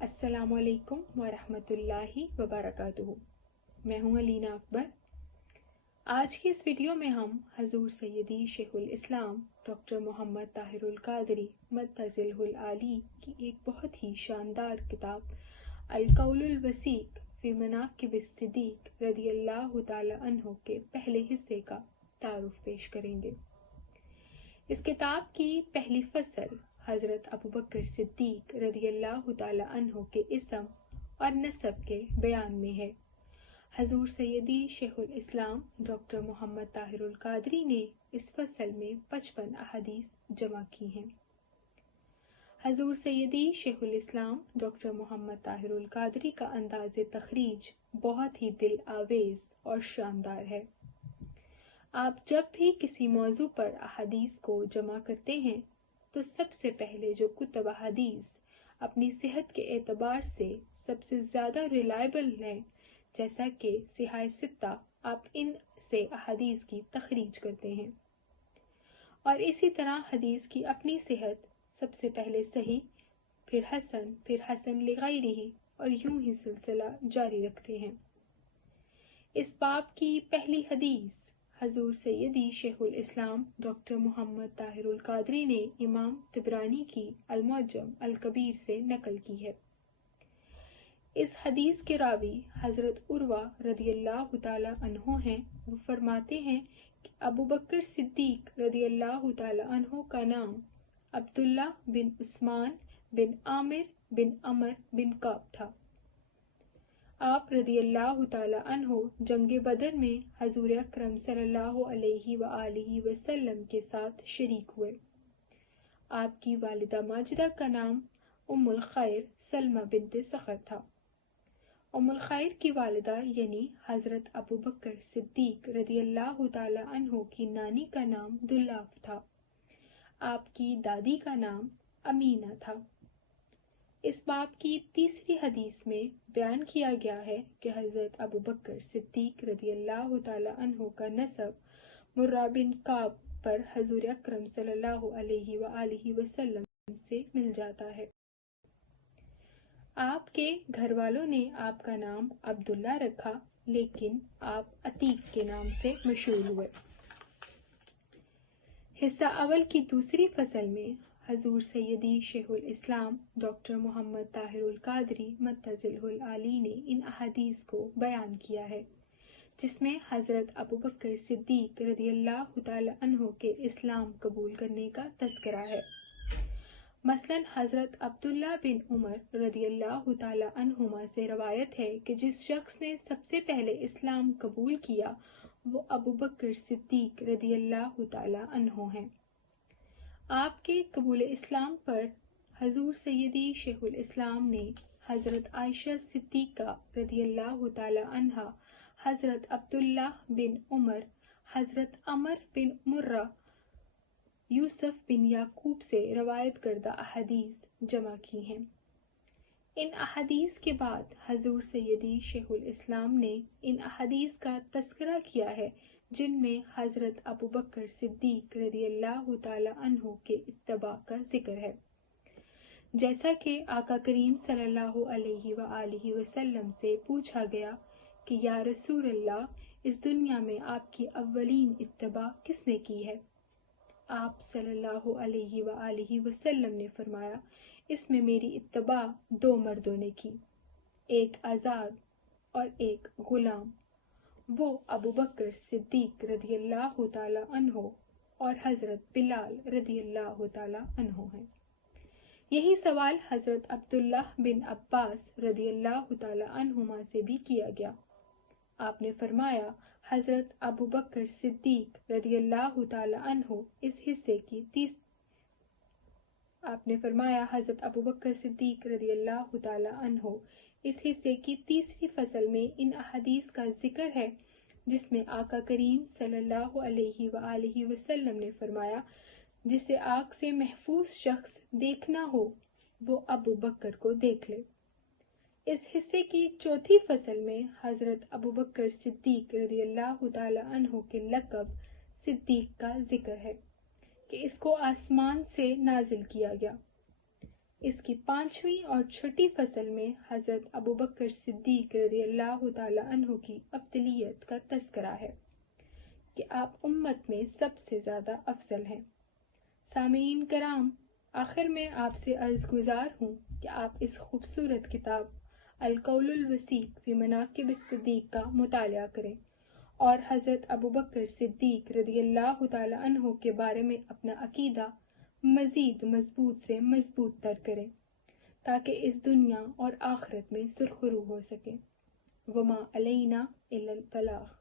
السلام علیکم ورحمۃ اللہ وبرکاتہ۔ میں ہوں علینا اکبر۔ آج کی اس ویڈیو میں ہم حضور سیدی شیخ الاسلام ڈاکٹر محمد طاہر القادری مدظلہ العالی کی ایک بہت ہی شاندار کتاب القول الوثیق فی مناقب الصدیق رضی اللہ تعالی عنہ کے پہلے حصے کا تعارف پیش کریں گے۔ اس کتاب کی پہلی فصل حضرت ابوبکر صدیق رضی اللہ تعالی عنہ کے اسم اور نسب کے بیان میں ہے۔ حضور سیدی شیخ الاسلام ڈاکٹر محمد طاہر القادری نے اس فصل میں 55 احادیث جمع کی ہیں۔ حضور سیدی شیخ الاسلام ڈاکٹر محمد طاہر القادری کا انداز تخریج بہت ہی دل آویز اور شاندار ہے۔ آپ جب بھی کسی موضوع پر احادیث کو جمع کرتے ہیں تو سب سے پہلے جو کتب احادیث اپنی صحت کے اعتبار سے سب سے زیادہ ریلائبل ہیں، جیسا کہ صحیح ستہ، آپ ان سے احادیث کی تخریج کرتے ہیں، اور اسی طرح حدیث کی اپنی صحت سب سے پہلے صحیح، پھر حسن لغیرہ، اور یوں ہی سلسلہ جاری رکھتے ہیں۔ اس باب کی پہلی حدیث حضور سیدی شیخ الاسلام ڈاکٹر محمد طاہر القادری نے امام طبرانی کی المعجم الکبیر سے نقل کی ہے۔ اس حدیث کے راوی حضرت عروہ رضی اللہ تعالی عنہ ہیں۔ وہ فرماتے ہیں کہ ابوبکر صدیق رضی اللہ تعالی عنہ کا نام عبداللہ بن عثمان بن عامر بن عمر بن کعب تھا۔ آپ رضی اللہ تعالی عنہ جنگ بدر میں حضور اکرم صلی اللہ علیہ وآلہ وسلم کے ساتھ شریک ہوئے۔ آپ کی والدہ ماجدہ کا نام ام الخیر سلمہ بنت صخر تھا۔ ام الخیر کی والدہ یعنی حضرت ابوبکر صدیق رضی اللہ تعالی عنہ کی نانی کا نام دلاف تھا۔ آپ کی دادی کا نام امینہ تھا۔ اس باب کی تیسری حدیث میں بیان کیا گیا ہے کہ حضرت ابوبکر صدیق رضی اللہ تعالی عنہ کا نسب مرہ بن کعب پر حضور اکرم صلی اللہ علیہ وآلہ وسلم سے مل جاتا ہے۔ آپ کے گھر والوں نے آپ کا نام عبداللہ رکھا، لیکن آپ عتیق کے نام سے مشہور ہوئے۔ حصہ اول کی دوسری فصل میں حضور سیدی شیخ الاسلام ڈاکٹر محمد طاہر القادری مدظلہ العالی نے ان احادیث کو بیان کیا ہے، جس میں حضرت ابوبکر صدیق رضی اللہ تعالی عنہ کے اسلام قبول کرنے کا تذکرہ ہے۔ مثلاً حضرت عبداللہ بن عمر رضی اللہ تعالی عنہما سے روایت ہے کہ جس شخص نے سب سے پہلے اسلام قبول کیا وہ ابوبکر صدیق رضی اللہ تعالی عنہ ہیں۔ آپ کے قبول اسلام پر حضور سیدی شیخ الاسلام نے حضرت عائشہ صدیقہ رضی اللہ تعالی عنہا، حضرت عبداللہ بن عمر، حضرت عمر بن مرہ، یوسف بن یعقوب سے روایت کردہ احادیث جمع کی ہیں۔ ان احادیث کے بعد حضور سیدی شیخ الاسلام نے ان احادیث کا تذکرہ کیا ہے جن میں حضرت ابوبکر صدیق رضی اللہ تعالی عنہ کے اتباع کا ذکر ہے۔ جیسا کہ آقا کریم صلی اللہ علیہ وآلہ وسلم سے پوچھا گیا کہ یا رسول اللہ، اس دنیا میں آپ کی اولین اتباع کس نے کی ہے؟ آپ صلی اللہ علیہ وآلہ وسلم نے فرمایا، اس میں میری اتباع 2 مردوں نے کی، ایک آزاد اور ایک غلام، وہ ابوبکر صدیق رضی اللہ تعالی عنہ اور حضرت بلال رضی اللہ تعالی عنہ ہیں۔ یہی سوال حضرت عبداللہ بن عباس رضی اللہ تعالی عنہما سے بھی کیا گیا۔ آپ نے فرمایا، حضرت ابوبکر صدیق رضی اللہ تعالی عنہ اس حصے کی تیسری فصل میں ان احادیث کا ذکر ہے جس میں آقا کریم صلی اللہ علیہ وآلہ وسلم نے فرمایا، جسے آگ سے محفوظ شخص دیکھنا ہو وہ ابوبکر کو دیکھ لے۔ اس حصے کی چوتھی فصل میں حضرت ابوبکر صدیق رضی اللہ تعالی عنہ کے لقب صدیق کا ذکر ہے کہ اس کو آسمان سے نازل کیا گیا۔ اس کی 5ویں اور چھٹی فصل میں حضرت ابوبکر صدیق رضی اللہ تعالیٰ عنہ کی افضلیت کا تذکرہ ہے کہ آپ امت میں سب سے زیادہ افضل ہیں۔ سامعین کرام، آخر میں آپ سے عرض گزار ہوں کہ آپ اس خوبصورت کتاب القول الوسیق فی مناقب الصدیق کا مطالعہ کریں اور حضرت ابوبکر صدیق رضی اللہ تعالیٰ عنہ کے بارے میں اپنا عقیدہ مزید مضبوط سے مضبوط تر کریں تاکہ اس دنیا اور آخرت میں سرخرو ہو سکیں۔ وما علینا الا البلاغ۔